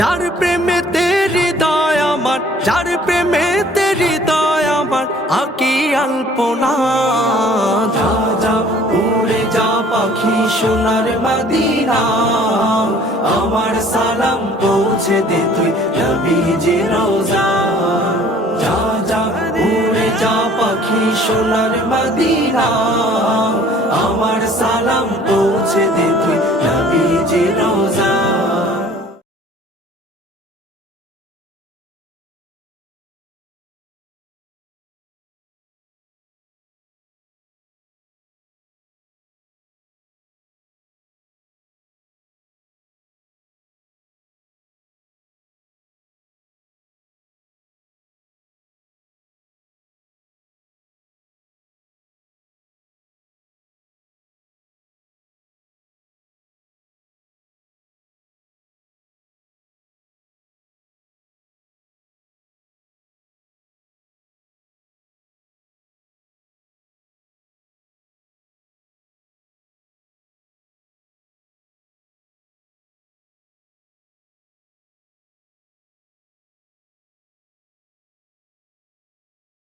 যার প্রেমেতে হৃদয় আমার, যার প্রেমেতে হৃদয় আমার, আকি আলপনা। যা যা উড়ে যা পাখি সোনার মদিনা, আমার সালাম পৌঁছে দে তুই নবীজির রোজা। যা যা উড়ে যা পাখি সোনার মদিনা,